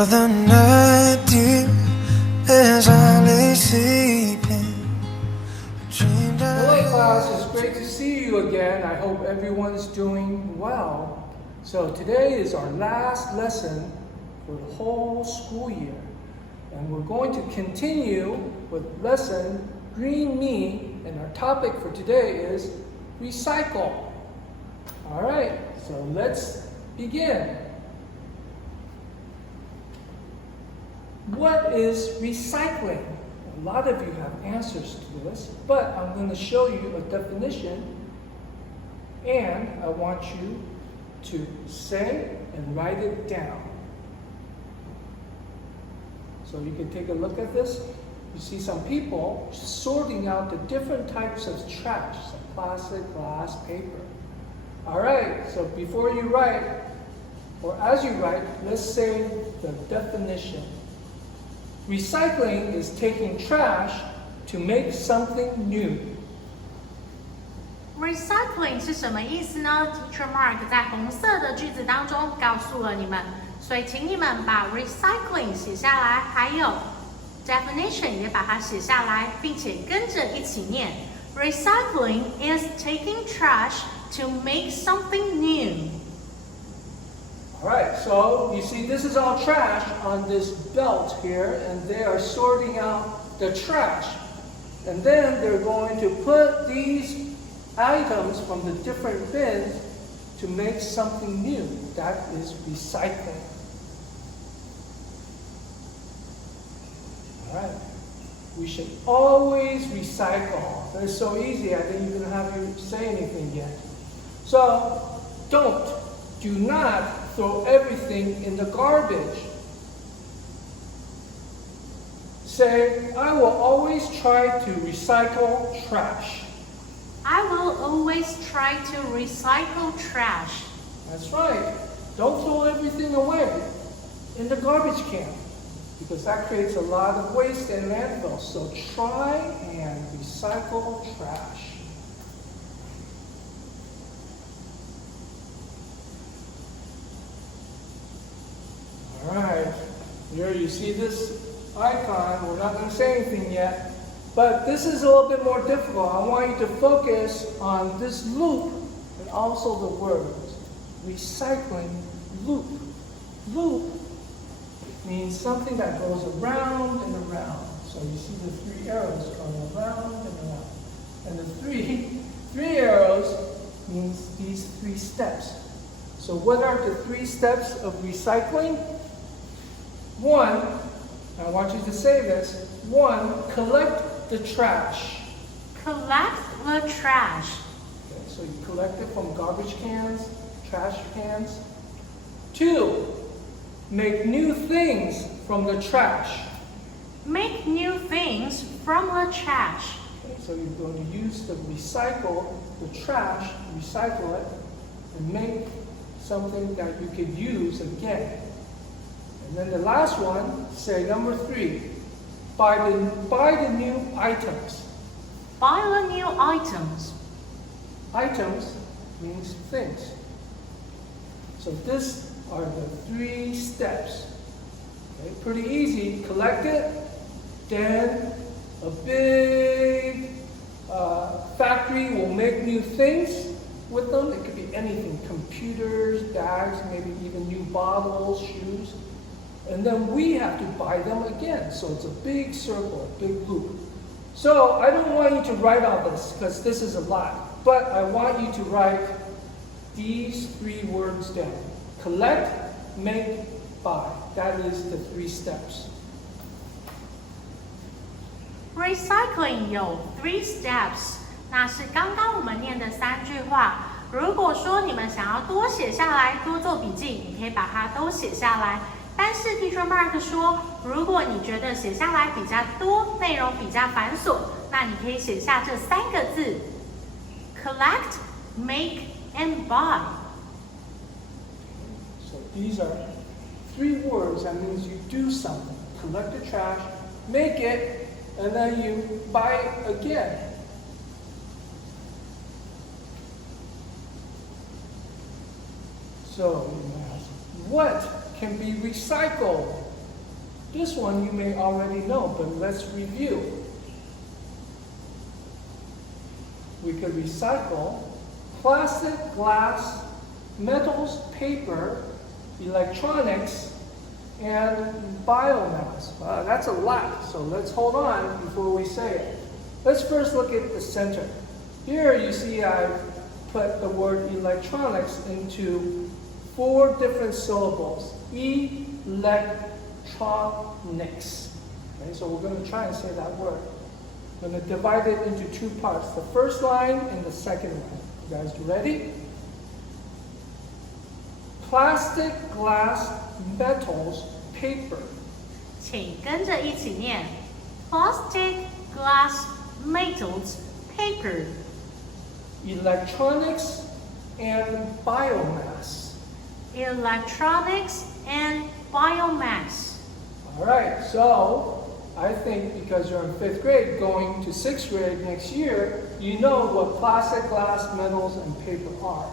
While the night deep is only sleeping. Hello class, it's great to see you again. I hope everyone's doing well. So today is our last lesson for the whole school year. And we're going to continue with lesson Green Me, and our topic for today is recycle. All right, so let's begin. What is recycling? A lot of you have answers to this, but I'm going to show you a definition, and I want you to say and write it down. So you can take a look at this. You see some people sorting out the different types of trash, like plastic, glass, paper. All right, so before you write, or as you write, let's say the definition. Recycling is taking trash to make something new. Recycling 是什么意思呢 ？Teacher Mark 在红色的句子当中告诉了你们，所以请你们把 recycling 写下来，还有 definition 也把它写下来，并且跟着一起念。Recycling is taking trash to make something new. All right, so you see this is all trash on this belt here, and they are sorting out the trash. And then they're going to put these items from the different bins to make something new. That is recycling. All right, we should always recycle. That's so easy, I didn't even have you say anything yet. So, do not throw everything in the garbage. Say, I will always try to recycle trash. I will always try to recycle trash. That's right. Don't throw everything away in the garbage can, because that creates a lot of waste in landfills. So try and recycle trash. All right, here you see this icon. We're not going to say anything yet, but this is a little bit more difficult. I want you to focus on this loop and also the words. Recycling loop. Loop means something that goes around and around. So you see the three arrows going around and around. And the three arrows means these three steps. So what are the three steps of recycling? One, I want you to say this. One, collect the trash. Collect the trash. Okay, so you collect it from garbage cans, trash cans. Two, make new things from the trash. Make new things from the trash. Okay, so you're going to use the trash, recycle it, and make something that you could use again. And then the last one, say number 3, buy the new items. Buy the new items. Items means things. So these are the 3 steps. Okay, pretty easy. Collect it, then a big factory will make new things with them. It could be anything, computers, bags, maybe even new bottles, shoes. And then we have to buy them again. So it's a big circle, a big loop. So I don't want you to write all this because this is a lot. But I want you to write these 3 words down. Collect, make, buy. That is the 3 steps. Recycling 有 3 steps， 那是刚刚我们念的3句话。如果说你们想要多写下来，多做笔记，你可以把它都写下来。但是 Teacher Mark 说，如果你觉得写下来比较多，内容比较繁琐，那你可以写下这3个字 ：collect, make, and buy. So these are 3 words. That means you do something. Collect the trash, make it, and then you buy it again. So you ask, what can be recycled? This one you may already know, but let's review. We could recycle plastic, glass, metals, paper, electronics, and biomass. That's a lot, so let's hold on before we say it. Let's first look at the center. Here you see I've put the word electronics into 4 different syllables. Electronics. Okay, so we're going to try and say that word. I'm going to divide it into 2 parts. The first line and the second line. You guys ready? Plastic, glass, metals, paper. 请跟着一起念 plastic, glass, metals, paper. Electronics and biomass. Electronics and biomass. All right, so I think because you're in 5th grade going to 6th grade next year, you know what plastic, glass, metals, and paper are.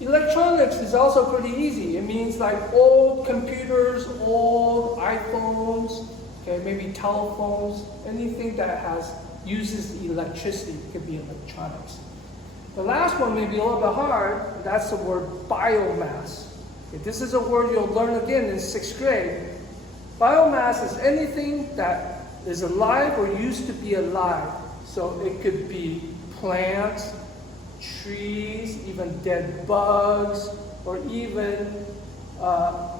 Electronics is also pretty easy. It means like old computers, old iPhones, okay, maybe telephones, anything that uses electricity could be electronics. The last one may be a little bit hard. That's the word biomass. Okay, this is a word you'll learn again in 6th grade. Biomass is anything that is alive or used to be alive. So it could be plants, trees, even dead bugs, or even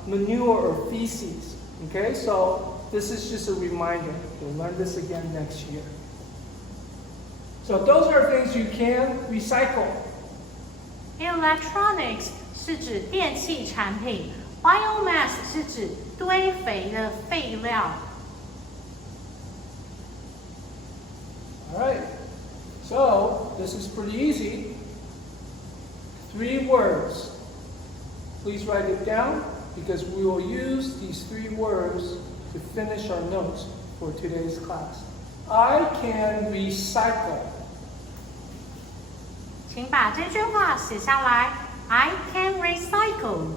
manure or feces. Okay, so this is just a reminder. You'll learn this again next year. So those are things you can recycle. Electronics 是指电器产品 ，biomass 是指堆肥的废料。All right, so this is pretty easy. 3 words. Please write it down because we will use these 3 words to finish our notes for today's class. I can recycle. 请把这句话写下来。I can recycle.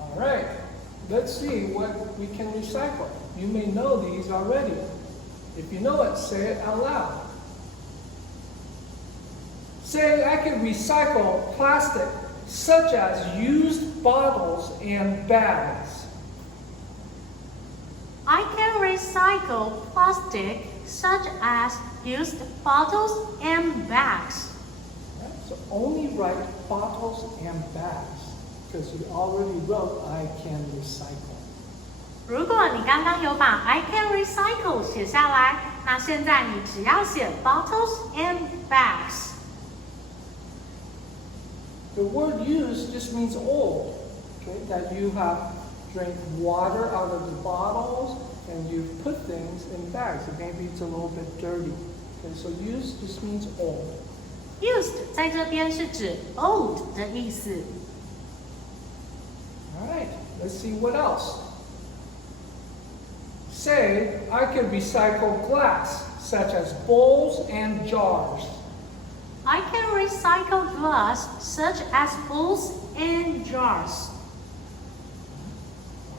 All right, let's see what we can recycle. You may know these already. If you know it, say it out loud. Say, I can recycle plastic, such as used bottles and bags. I can recycle plastic such as used bottles and bags. Right, so only write bottles and bags because you already wrote I can recycle. 如果你刚刚有把 I can recycle 写下来，那现在你只要写 bottles and bags. The word used just means old, okay? That you have drank water out of the bottles and you've put things in bags. So maybe it's a little bit dirty. Okay, so used just means old. Used 在这边是指 old 的意思。All right, let's see what else. Say, I can recycle glass, such as bowls and jars. I can recycle glass such as bowls and jars.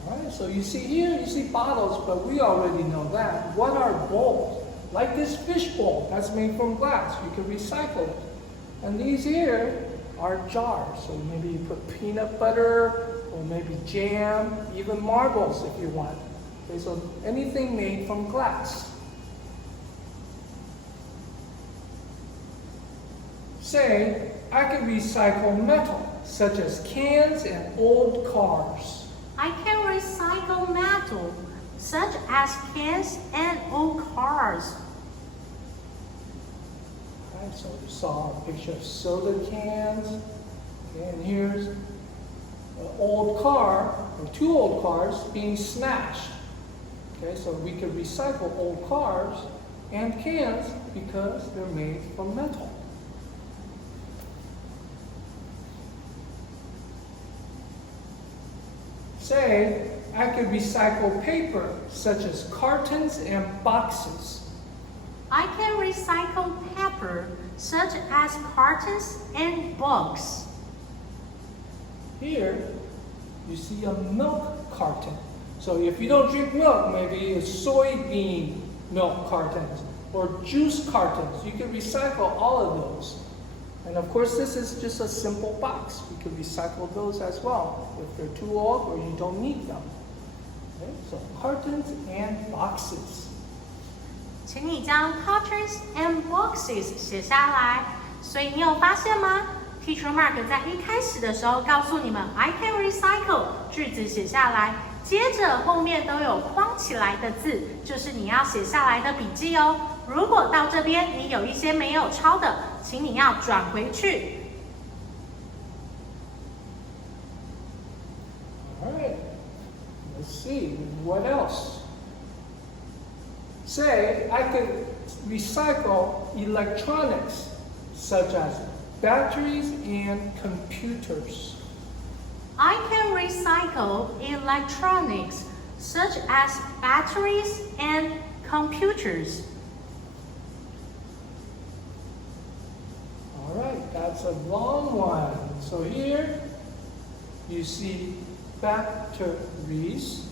All right, so you see here, you see bottles, but we already know that. What are bowls? Like this fish bowl, that's made from glass. You can recycle it. And these here are jars. So maybe you put peanut butter, or maybe jam, even marbles if you want. Okay, so anything made from glass. Say, I can recycle metal, such as cans and old cars. I can recycle metal, such as cans and old cars. Right, so you saw a picture of soda cans, okay, and here's an old car, or 2 old cars being smashed. Okay, so we could recycle old cars and cans because they're made from metal. Say, I could recycle paper, such as cartons and boxes. I can recycle paper, such as cartons and books. here, you see a milk carton. So if you don't drink milk, maybe it's soybean milk cartons or juice cartons. You can recycle all of those. And of course, this is just a simple box. You can recycle those as well if they're too old or you don't need them. Okay, so cartons and boxes. 请你将 cartons and boxes 写下来。所以你有发现吗？ Teacher Mark 在一开始的时候告诉你们 I can recycle 句子写下来，接着后面都有框起来的字，就是你要写下来的笔记哦。如果到这边你有一些没有抄的，请你要转回去。All right, let's see what else. Say I could recycle electronics such as batteries and computers. I can recycle electronics such as batteries and computers. All right, that's a long one. So here you see batteries.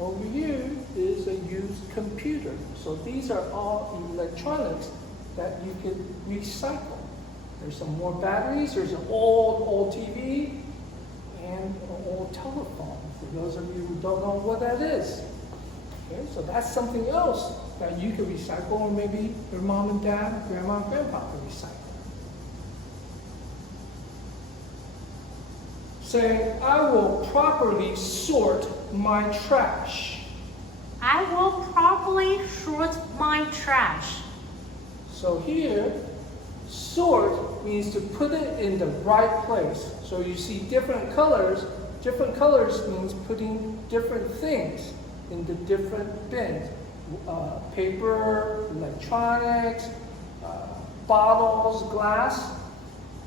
Over here is a used computer. So these are all electronics that you can recycle. There's some more batteries. There's an old TV and an old telephone. For those of you who don't know what that is. Okay, so that's something else that you can recycle, or maybe your mom and dad, grandma and grandpa can recycle. Say, I will properly sort my trash. I will properly sort my trash. So here, sort means to put it in the right place. So you see different colors. Different colors means putting different things in the different bins. Paper, electronics, bottles, glass.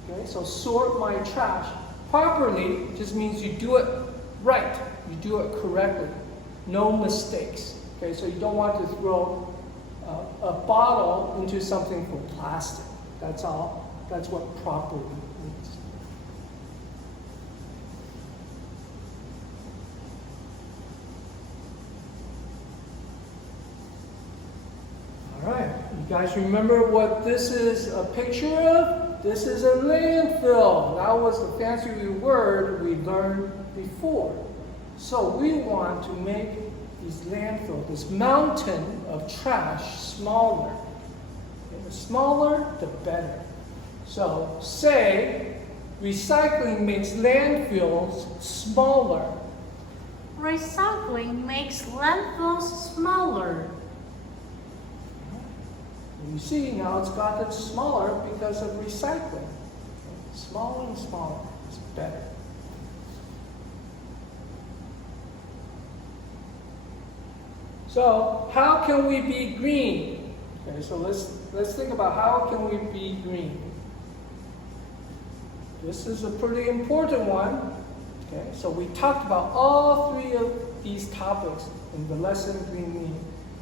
Okay, so sort my trash. Properly just means you do it right. You do it correctly. No mistakes. Okay, so you don't want to throw a bottle into something for plastic. That's all. That's what properly means. All right. You guys remember what this is a picture of? This is a landfill. That was the fancy word we learned before. So we want to make these landfill, this mountain of trash, smaller. And the smaller, the better. So say, recycling makes landfills smaller. Recycling makes landfills smaller. You see now it's gotten smaller because of recycling. Smaller and smaller is better. So how can we be green? Okay, so let's think about how can we be green. This is a pretty important one. Okay, so we talked about all three of these topics in the lesson Green Me.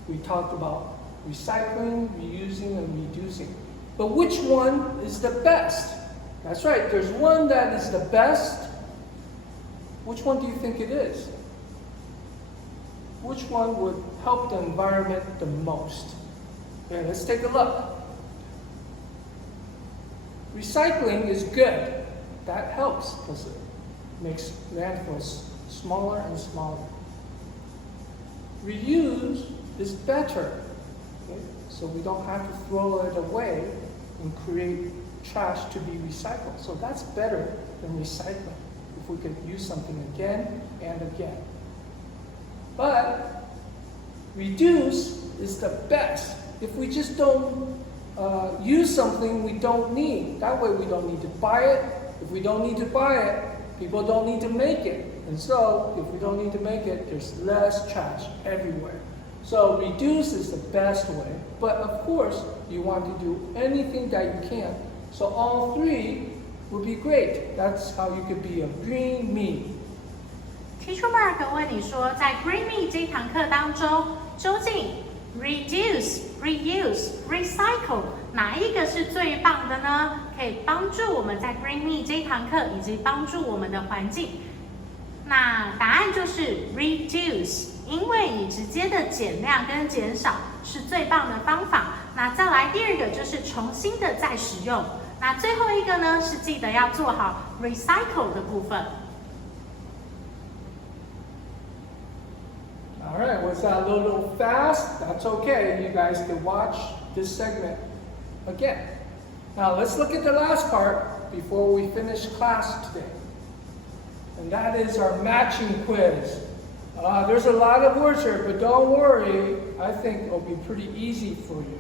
We talked about recycling, reusing, and reducing. But which one is the best? That's right, there's one that is the best. Which one do you think it is? Which one would help the environment the most? Okay, let's take a look. Recycling is good. That helps because it makes landfills smaller and smaller. Reuse is better. Okay? So we don't have to throw it away and create trash to be recycled. So that's better than recycling if we could use something again and again. But reduce is the best. If we just don't use something we don't need, that way we don't need to buy it. If we don't need to buy it, people don't need to make it. And so if we don't need to make it, there's less trash everywhere. So reduce is the best way. But of course, you want to do anything that you can. So all three would be great. That's how you could be a green me. Teacher Mark 问你说，在 Green Me 这堂课当中，究竟 reduce、reuse、recycle 哪一个是最棒的呢？可以帮助我们在 Green Me 这一堂课，以及帮助我们的环境。那答案就是 reduce， 因为你直接的减量跟减少是最棒的方法。那再来第二个就是重新的再使用。那最后一个呢，是记得要做好 recycle 的部分。All right, was that a little fast? That's okay. You guys can watch this segment again. Now let's look at the last part before we finish class today. And that is our matching quiz. There's a lot of words here, but don't worry. I think it'll be pretty easy for you.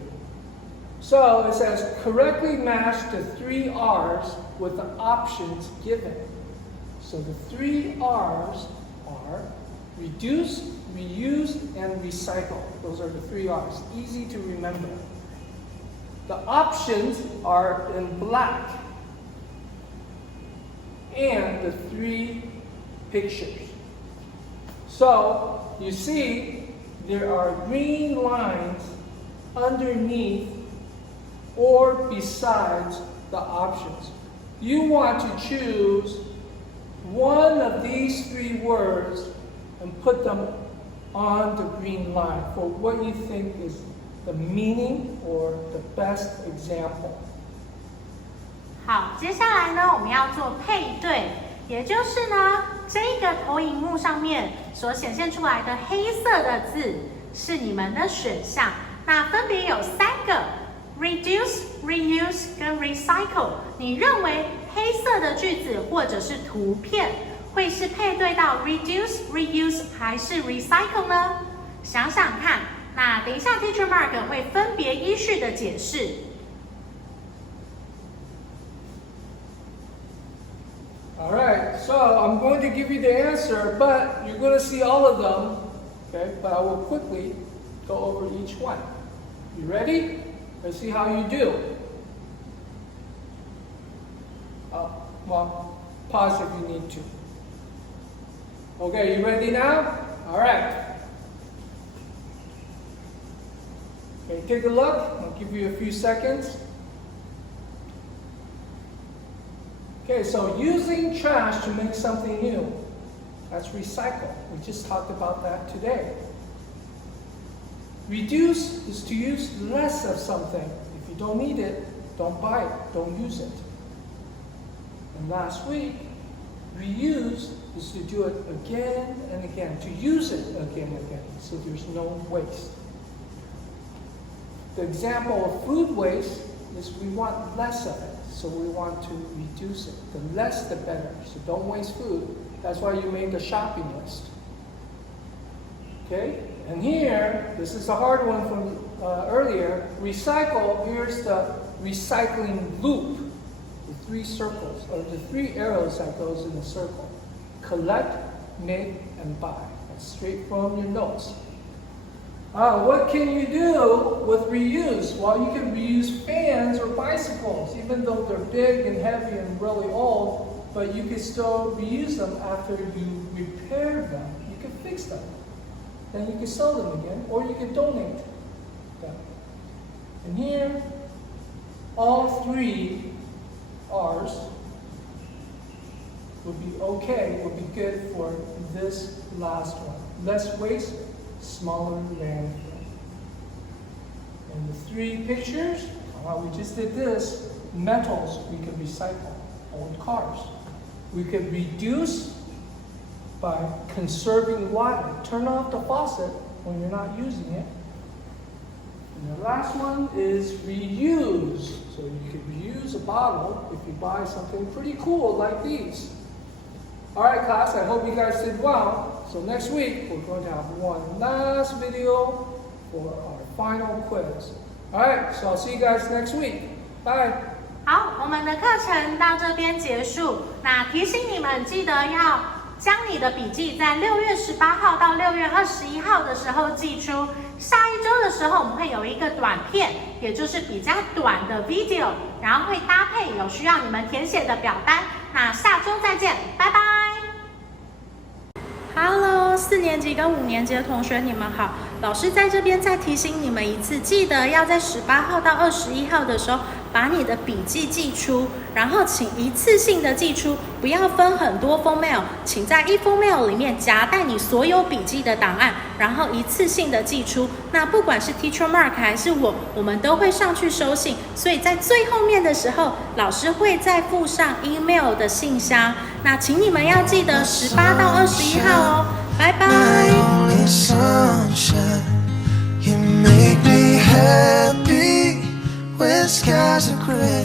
So it says, correctly match the 3 R's with the options given. So the 3 R's are reduce, reuse, and recycle. Those are the 3 R's. Easy to remember. The options are in black. And the 3 pictures. So you see there are green lines underneath or besides the options. You want to choose one of these 3 words and put them on the green line for what you think is the meaning or the best example. 好，接下来呢，我们要做配对，也就是呢，这个投影幕上面所显现出来的黑色的字是你们的选项，那分别有3个 ：reduce、reuse 跟 recycle。你认为黑色的句子或者是图片会是配对到 reduce、reuse 还是 recycle 呢？想想看。那等一下 Teacher Mark 会分别依序的解释。All right, so I'm going to give you the answer, but you're going to see all of them, okay? But I will quickly go over each one. You ready? Let's see how you do. Well, pause if you need to. Okay, you ready now? All right. Okay, take a look. I'll give you a few seconds. Okay, so using trash to make something new. That's recycle. We just talked about that today. Reduce is to use less of something. If you don't need it, don't buy it, don't use it. And last week, reuse is to do it again and again, to use it again and again, so there's no waste. The example of food waste is we want less of it, so we want to reduce it. The less, the better. So don't waste food. That's why you made the shopping list. Okay? And here, this is a hard one from earlier. Recycle, here's the recycling loop. The 3 circles, or the 3 arrows that goes in a circle. Collect, make, and buy. That's straight from your notes. What can you do with reuse? Well, you can reuse fans or bicycles, even though they're big and heavy and really old, but you can still reuse them after you repair them. You can fix them. Then you can sell them again, or you can donate them. And here, all 3 R's would be okay, would be good for this last one. Less waste, smaller landfill. And the 3 pictures, we just did this. Metals we could recycle, old cars. We could reduce by conserving water. Turn off the faucet when you're not using it. And the last one is reuse. So you could reuse a bottle if you buy something pretty cool like these. All right, class, I hope you guys did well. So next week, we're going to have one last video for our final quiz. All right, so I'll see you guys next week. Bye. 好，我们的课程到这边结束。那提醒你们，记得要将你的笔记在6月18号到6月21号的时候寄出。下一周的时候，我们会有一个短片，也就是比较短的 video， 然后会搭配有需要你们填写的表单。那下周再见，拜拜。Hello， 4年级跟5年级的同学，你们好。老师在这边再提醒你们一次，记得要在18号到21号的时候把你的笔记寄出，然后请一次性的寄出，不要分很多封 mail， 请在一封 mail 里面夹带你所有笔记的档案，然后一次性的寄出。那不管是 Teacher Mark 还是我们都会上去收信，所以在最后面的时候，老师会再附上 email 的信箱。那请你们要记得18到21号哦，拜拜。Skies are gray.